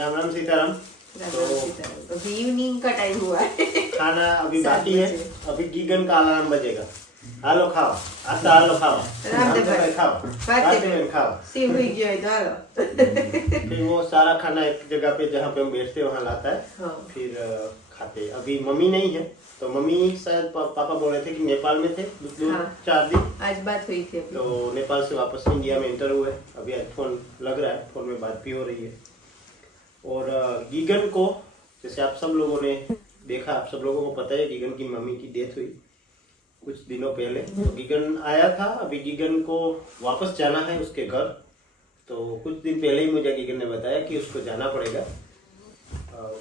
राम राम सीताराम। तो अभी इवनिंग का टाइम हुआ है। खाना अभी 7 बाकी है। बजे। अभी गीगन का अलार्म बजेगा। हालो खाओ, आता हालो खाओ, રામદેવભાઈ, खाओ, रामदेव खाओ। सी हुई गया इधर। फिर वो सारा खाना एक जगह पे जहाँ पे हम बैठते वहाँ लाता है। हाँ। फिर खाते। अभी मम्मी नहीं है तो मम्मी शायद पापा बोल रहे थे कि नेपाल में थे 4 दिन। आज बात हुई थी अभी। तो नेपाल से वापस इंडिया में एंटर हुए। अभी आज फोन लग रहा है, फोन में बात भी हो रही है। और गीगन को जैसे आप सब लोगों ने देखा, आप सब लोगों को पता है गीगन की मम्मी की डेथ हुई कुछ दिनों पहले। तो गीगन आया था। अभी गीगन को वापस जाना है उसके घर। तो कुछ दिन पहले ही मुझे गीगन ने बताया कि उसको जाना पड़ेगा।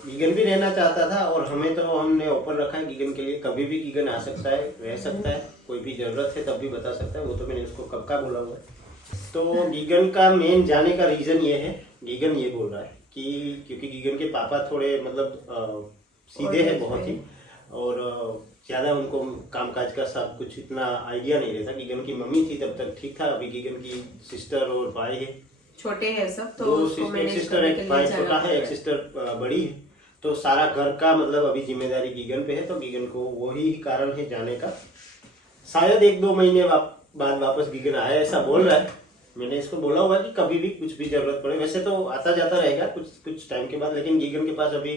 गीगन भी रहना चाहता था और हमें तो हमने ओपन रखा है गीगन के लिए। कभी भी गीगन आ सकता है, रह सकता है, कोई भी जरूरत है तब भी बता सकता है। वो तो मैंने उसको कब का बोला हुआ है। तो गीगन का मेन जाने का रीजन ये है, गीगन ये बोल रहा है कि क्योंकि गीगन के पापा थोड़े मतलब सीधे हैं बहुत ही, और ज्यादा उनको कामकाज का सब कुछ इतना आइडिया नहीं रहता। गीगन की मम्मी थी तब तक ठीक था। अभी गीगन की सिस्टर और भाई है, छोटे हैं सब, तो एक सिस्टर एक भाई छोटा है, एक सिस्टर बड़ी है। तो सारा घर का मतलब अभी जिम्मेदारी गीगन पे है। तो गीगन को वही कारण है जाने का। शायद 1-2 महीने बाद वापस गीगन आया ऐसा बोल रहा है। मैंने इसको बोला हुआ कि कभी भी कुछ भी जरूरत पड़े, वैसे तो आता जाता रहेगा कुछ टाइम के बाद। लेकिन गीगन के पास अभी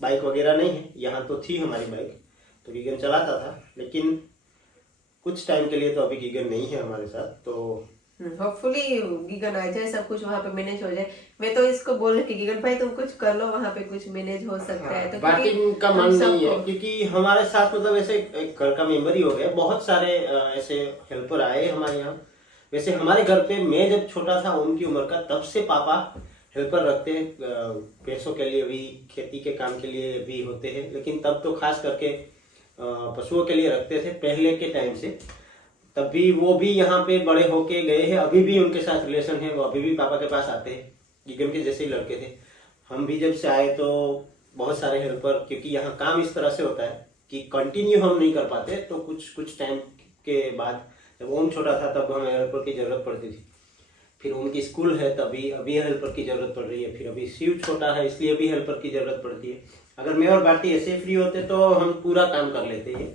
बाइक वगैरह नहीं है। यहाँ तो थी हमारी बाइक तो गीगन चलाता था, लेकिन कुछ टाइम के लिए तो अभी गीगन नहीं है हमारे साथ। तो होपफुली गीगन आ जाए, सब कुछ वहाँ पे मैनेज हो जाए। मैं तो इसको बोल रही थी गीगन भाई तुम कुछ कर लो, वहाँ पे कुछ मैनेज हो सकता है। तो बाकी उनका मन नहीं है क्योंकि हमारे साथ मतलब ऐसे एक घर का मेंबर ही हो गया। बहुत सारे ऐसे हेल्पर आए हमारे यहाँ। वैसे हमारे घर पे मैं जब छोटा था उनकी उम्र का, तब से पापा हेल्पर रखते हैं पैसों के लिए भी, खेती के काम के लिए भी होते हैं। लेकिन तब तो खास करके पशुओं के लिए रखते थे पहले के टाइम से। तब भी वो भी यहाँ पे बड़े होके गए हैं, अभी भी उनके साथ रिलेशन है। वो अभी भी पापा के पास आते हैं, गीगन के जैसे ही लड़के थे। हम भी जब से आए तो बहुत सारे हेल्पर, क्योंकि यहाँ काम इस तरह से होता है कि कंटिन्यू हम नहीं कर पाते। तो कुछ टाइम के बाद जब ओम छोटा था तब हमें हेल्पर की जरूरत पड़ती थी। फिर उनकी स्कूल है तभी अभी हेल्पर की जरूरत पड़ रही है। फिर अभी शिव छोटा है इसलिए भी हेल्पर की जरूरत पड़ती है। अगर मैं और बाटी ऐसे फ्री होते तो हम पूरा काम कर लेते हैं,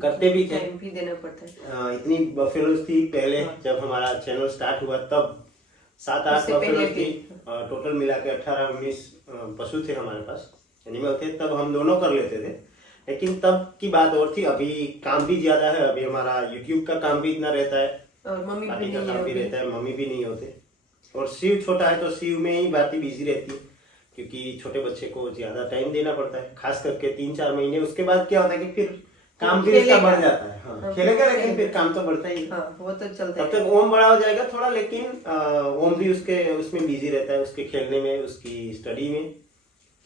करते भी थे। टाइम भी देना पड़ता है। इतनी बफेलोज थी पहले जब हमारा चैनल स्टार्ट हुआ, तब 7-8 बफेलोज थी। टोटल मिला के 18-19 पशु थे हमारे पास, एनिमल थे। तब हम दोनों कर लेते थे। लेकिन तब की बात और थी। अभी काम भी ज्यादा है। अभी हमारा यूट्यूब का काम भी इतना रहता है और मम्मी बाटी भी का नहीं काम भी है रहता है, मम्मी भी नहीं होते। और शिव छोटा है तो शिव में ही बाटी बिजी रहती है, क्योंकि छोटे बच्चे को ज्यादा टाइम देना पड़ता है, खास करके 3-4 महीने। उसके बाद क्या होता है कि फिर काम भी इसका बढ़ जाता है। हाँ, खेलेगा लेकिन फिर काम तो बढ़ता ही। हाँ, वो तो चलता तब तक ओम बड़ा हो जाएगा थोड़ा, लेकिन ओम भी उसमें बिजी रहता है, उसके खेलने में, उसकी स्टडी में।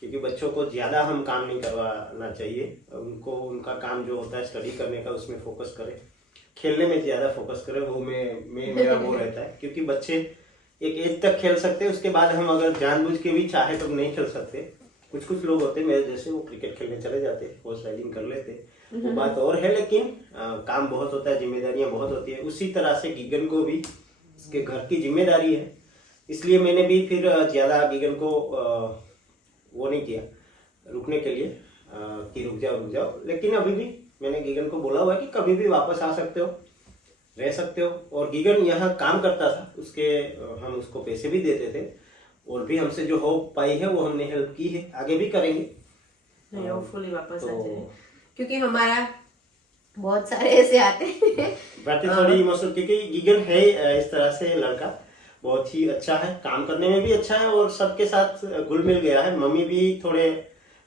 क्योंकि बच्चों को ज्यादा हम काम नहीं करवाना चाहिए। उनको उनका काम जो होता है स्टडी करने का, उसमें फोकस करें, खेलने में ज्यादा फोकस करें। वो मेरा वो रहता है। क्योंकि बच्चे एक एज तक खेल सकते हैं, उसके बाद हम अगर जानबूझ के भी चाहे तो नहीं खेल सकते। कुछ लोग होते हैं मेरे जैसे, वो क्रिकेट खेलने चले जाते, हॉर्स राइडिंग कर लेते, वो बात और है। लेकिन काम बहुत होता है, जिम्मेदारियां बहुत होती है। उसी तरह से गीगन को भी इसके घर की जिम्मेदारी है। इसलिए मैंने भी फिर ज्यादा गीगन को वो नहीं किया रुकने के लिए कि रुक जाओ। लेकिन अभी भी मैंने गीगन को बोला हुआ है कि कभी भी वापस आ सकते हो, रह सकते हो। और गीगन यहाँ काम करता था, उसके हम उसको पैसे भी देते थे। और भी हमसे जो हो पाई है वो हमने हेल्प की है, आगे भी करेंगे। नहीं, होपफुली वापस आ तो जाए। क्योंकि हमारा बहुत सारे ऐसे आते हैं। बातें थोड़ी इमोशनल, क्योंकि गीगन है इस तरह से लड़का, बहुत ही अच्छा है, काम करने में भी अच्छा है और सबके साथ घुल मिल गया है। मम्मी भी थोड़े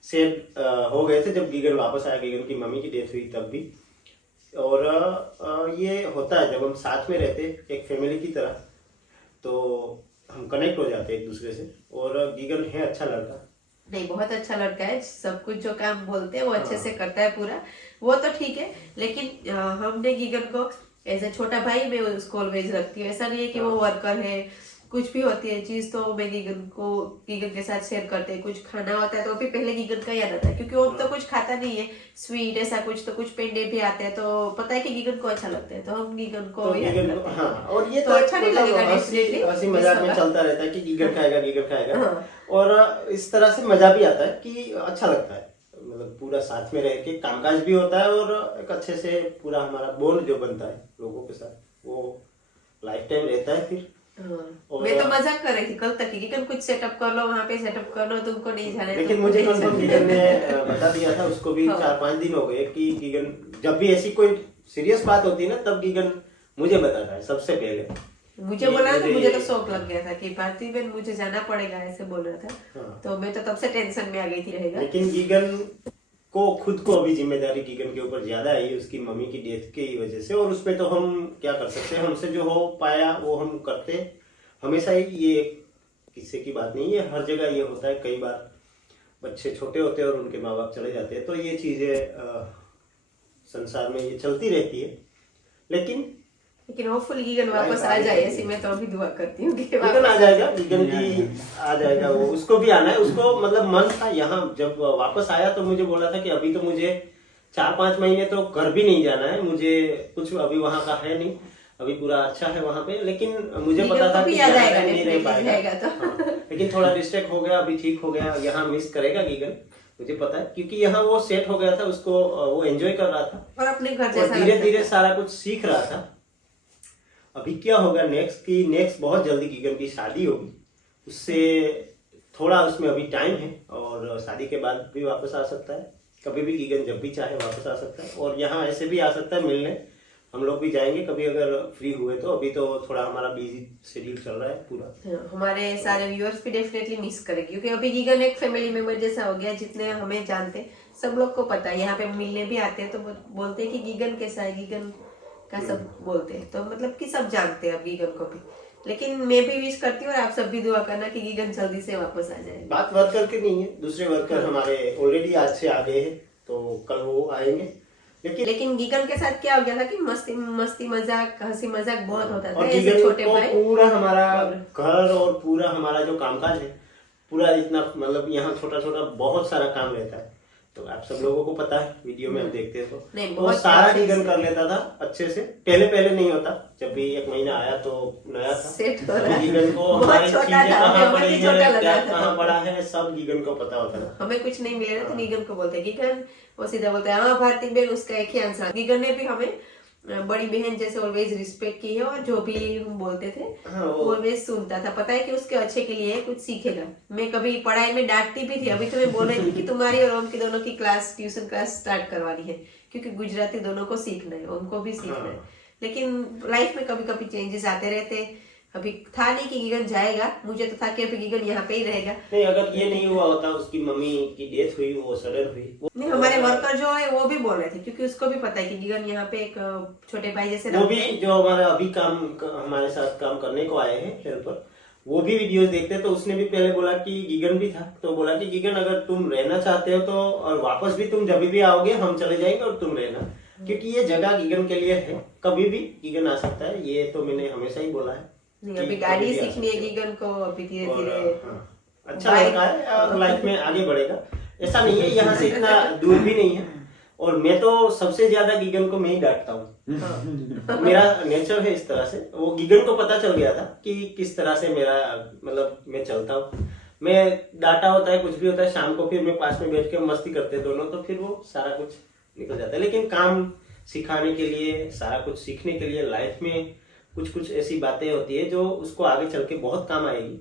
सैड हो गए थे जब गीगन वापस आया। गीगन की मम्मी की डेथ हुई तब भी। और ये होता है जब हम साथ में रहते एक फैमिली की तरह, तो हम कनेक्ट हो जाते हैं एक दूसरे से। और गीगन है अच्छा लड़का, नहीं बहुत अच्छा लड़का है। सब कुछ जो काम बोलते हैं वो अच्छे से करता है पूरा, वो तो ठीक है। लेकिन हमने गीगन को एज ए छोटा भाई मैं उसको ऑलवेज रखती हूँ। ऐसा नहीं है कि वो वर्कर है कुछ भी होती है चीज तो मैं गीगन के साथ शेयर करते हैं। कुछ खाना होता है तो भी पहले गीगन का याद आता है, क्योंकि वो तो कुछ खाता नहीं है स्वीट ऐसा कुछ, तो कुछ पेंडे भी आते हैं तो पता है कि गीगन को अच्छा लगता है, तो हम गीगन को तो याद गीगन करते हैं। हाँ, और ये तो अच्छा नहीं लगेगा definitely, हंसी मजाक में होगा। चलता रहता है कि गीगन खाएगा गीगन खाएगा। हाँ। और इस तरह से मजा भी आता है कि अच्छा लगता है, मतलब पूरा साथ में रह के कामकाज भी होता है और एक अच्छे से पूरा हमारा बॉन्ड जो बनता है लोगों के साथ वो लाइफ टाइम रहता है फिर। हाँ। मैं तो मजाक कर रही थी कल तक कि गीगन कुछ सेटअप कर लो, वहाँ पे सेटअप कर लो, तुमको नहीं जाने। लेकिन मुझे कंफर्म गीगन ने बता दिया था, उसको भी हाँ। 4-5 दिन हो गए कि गीगन जब भी ऐसी कोई सीरियस बात होती है ना तब गीगन मुझे बताता है सबसे पहले। मुझे बोला था, मुझे तो शौक लग गया था कि भारती बहन मुझे जाना पड़ेगा ऐसे बोल रहा था। हाँ। तो मैं तो तब से टेंशन में आ गई थी रहेगा। लेकिन गीगन को खुद को अभी जिम्मेदारी गीगन के ऊपर ज्यादा आई उसकी मम्मी की डेथ की वजह से, और उसमें तो हम क्या कर सकते हैं, हमसे जो हो पाया वो हम करते। हमेशा ही ये किसी की बात नहीं है, हर जगह ये होता है। कई बार बच्चे छोटे होते हैं और उनके माँ बाप चले जाते हैं, तो ये चीजें संसार में ये चलती रहती है। लेकिन होपफुली गीगन वापस आ जाए, ऐसी मैं तो अभी दुआ करती हूँ कि गीगन आ जाएगा, गीगन की आ जाएगा, वो उसको भी आना है। उसको मतलब मन था यहाँ, जब वापस आया तो मुझे बोला था कि अभी तो मुझे 4-5 महीने तो घर भी नहीं जाना है, मुझे कुछ अभी वहाँ का है नहीं, अभी पूरा अच्छा है वहाँ पे। लेकिन मुझे पता था कि नहीं रह पाएगा हाँ। लेकिन थोड़ा डिस्ट्रैक्ट हो गया, अभी ठीक हो गया, यहाँ मिस करेगा गीगन, मुझे पता है, क्योंकि यहाँ वो सेट हो गया था, उसको वो एंजॉय कर रहा था और अपने घर और जैसा धीरे धीरे सारा कुछ सीख रहा था। अभी क्या होगा नेक्स्ट बहुत जल्दी गीगन की शादी होगी, उससे थोड़ा उसमें अभी टाइम है, और शादी के बाद भी वापस आ सकता है, कभी भी गीगन जब भी चाहे वापस आ सकता है। और यहाँ ऐसे भी आ सकता है मिलने, हम लोग भी जाएंगे कभी अगर फ्री हुए तो। अभी तो थोड़ा हमारा बिजी शेड्यूल चल रहा है पूरा। हमारे सारे व्यूअर्स भी डेफिनेटली मिस करेंगे, क्योंकि अभी गीगन एक फैमिली मेंबर जैसा हो गया। जितने हमें जानते सब लोग को पता है, यहाँ पे मिलने भी आते हैं तो बोलते हैं कि गीगन कैसा है, गीगन का सब बोलते हैं, तो मतलब कि सब जानते हैं अब गीगन को भी। लेकिन मैं भी विश करती हूँ और आप सब भी दुआ करना कि गीगन जल्दी से वापस आ जाए। बात वर्कर की नहीं है, दूसरे वर्कर हमारे ऑलरेडी आज से आ गए हैं, तो कल वो आएंगे। लेकिन गीगन के साथ क्या हो गया था कि मस्ती मजाक हंसी मजाक बहुत होता था। और ऐसे गीगन छोटे को भाई पूरा हमारा घर और पूरा हमारा जो कामकाज है पूरा इतना, मतलब यहाँ छोटा छोटा बहुत सारा काम रहता है, तो आप सब लोगों को पता है, वीडियो में हम देखते हैं नहीं, तो बहुत सारा अच्छे गीगन से। कर लेता था अच्छे से। पहले नहीं होता, जब भी 1 महीना आया तो नया था, सेट हो रहा है। गीगन को बहुत हमारी छोटा चीजें था, कहाँ हमें पड़ी भी छोटा है, लगा क्या था। कहाँ पड़ा है, सब गीगन को पता होता था। हमें कुछ नहीं मिले तो गीगन को बोलते गीगन, वो सीधा बोलता है हाँ भारती बहन, उसका एक ही आंसर। गीगन ने भी हमें बड़ी बहन जैसे ऑलवेज रिस्पेक्ट की है, और जो भी हम बोलते थे ऑलवेज सुनता था। पता है कि उसके अच्छे के लिए कुछ सीखेगा। मैं कभी पढ़ाई में डांटती भी थी, अभी तो मैं बोल रही थी कि तुम्हारी और ओम की दोनों की क्लास ट्यूशन क्लास स्टार्ट करवानी है, क्योंकि गुजराती दोनों को सीखना है, उनको भी सीखना है। लेकिन लाइफ में कभी कभी चेंजेस आते रहते। अभी था नहीं कि गीगन जाएगा, मुझे तो था कि अभी गीगन यहाँ पे ही रहेगा। नहीं, अगर ये नहीं हुआ होता, उसकी मम्मी की डेथ हुई, वो सडन हुई, नहीं, हमारे वर्कर जो है वो भी बोल रहे थे, क्योंकि उसको भी पता है कि गीगन यहाँ पे एक छोटे भाई जैसे वो भी जो हमारा अभी हमारे साथ काम करने को आए हैं हेल्पर, वो भी वीडियोस देखते हैं। तो उसने भी पहले बोला कि गीगन भी था, तो बोला कि गीगन अगर तुम रहना चाहते हो तो, और वापस भी तुम जब भी आओगे हम चले जाएंगे और तुम रहना, क्योंकि ये जगह गीगन के लिए है, कभी भी गीगन आ सकता है। ये तो मैंने हमेशा ही बोला है। नहीं, अभी गाड़ी सीखनी है गीगन को, अभी धीरे धीरे अच्छा लड़का है और लाइफ में आगे बढ़ेगा। ऐसा नहीं है, यहाँ से इतना दूर भी नहीं है, और मैं तो सबसे ज्यादा गीगन को मैं ही डांटता हूँ। मेरा नेचर है इस तरह से। वो गीगन को पता चल गया था कि किस तरह से मेरा मतलब मैं चलता हूँ। मैं डांटा होता है, कुछ भी होता है, शाम को फिर मैं पास में बैठ के मस्ती करते दोनों, तो फिर वो सारा कुछ निकल जाता है। लेकिन काम सिखाने के लिए, सारा कुछ सीखने के लिए लाइफ में कुछ ऐसी बातें होती है जो उसको आगे चल के बहुत काम आएगी।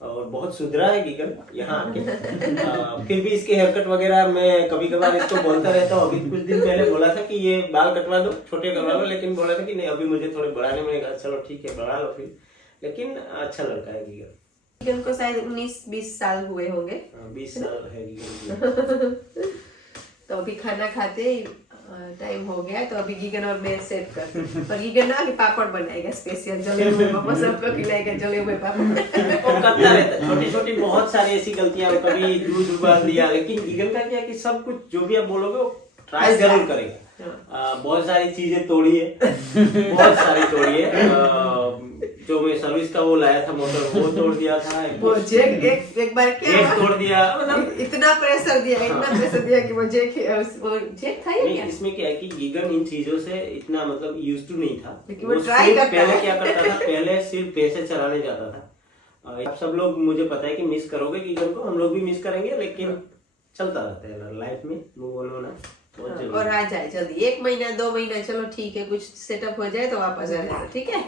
और बहुत सुधरा है गीगन यहाँ आके। फिर भी इसके हेयर कट वगैरह मैं कभी कभार इसको बोलता रहता हूँ। अभी कुछ दिन पहले बोला था कि ये बाल कटवा दो, छोटे करवा लो, लेकिन बोला था कि नहीं अभी मुझे थोड़े बढ़ाने में। चलो ठीक है, बढ़ा लो फिर। लेकिन अच्छा लड़का है गीगन। गीगन को शायद 19-20 साल हुए होंगे। 20 साल है गीगन। तो अभी खाना खाते टाइम हो गया, तो अभी गीगन और मैं सेट कर, और गीगन ना अभी पापड़ बनाएगा स्पेशल, जले हुए पापड़ सबको खिलाएगा, जले हुए पापड़। वो करता रहता है छोटी छोटी बहुत सारी ऐसी गलतियां, कभी दूध उबाल दिया। लेकिन गीगन का क्या है कि सब कुछ जो भी आप बोलोगे वो ट्राई जरूर करेगा। बहुत सारी चीजें तोड़ी है, बहुत सारी तोड़ी है। जो मैं सर्विस का वो लाया था मोटर वो तोड़ दिया था, वो जैक एक बार क्या जेक तोड़ दिया। मतलब इतना प्रेशर दिया कि वो जैक था नहीं, इसमें क्या है कि गीगन इन चीजों से इतना मतलब यूज टू नहीं था। लेकिन वो ट्राई करता पहले है। क्या करता था, पहले सिर्फ पैसे चलाने जाता था। आप सब लोग मुझे पता है कि मिस करोगे गीगन को, हम लोग भी मिस करेंगे, लेकिन चलता रहता है लाइफ में, मूव ऑन होना बहुत जरूरी और है। आ जाए जल्दी, 1 महीना 2 महीना चलो ठीक है, कुछ सेटअप हो जाए तो वापस आ जाए, ठीक है।